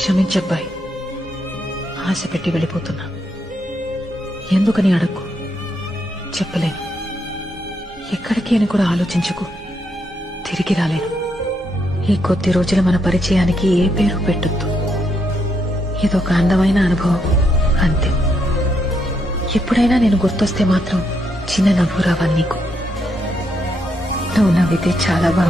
క్షమించబ్బాయి, ఆశ పెట్టి వెళ్ళిపోతున్నా. ఎందుకని అడక్కు, చెప్పలేను. ఎక్కడికి అని కూడా ఆలోచించుకు, తిరిగి రాలేను. ఈ కొద్ది రోజుల మన పరిచయానికి ఏ పేరు పెట్టొద్దు. ఇదొక అందమైన అనుభవం అంతే. ఎప్పుడైనా నేను గుర్తొస్తే మాత్రం చిన్న నవ్వు రావాలి నీకు. నువ్వు నవ్వితే చాలా బాగుంది.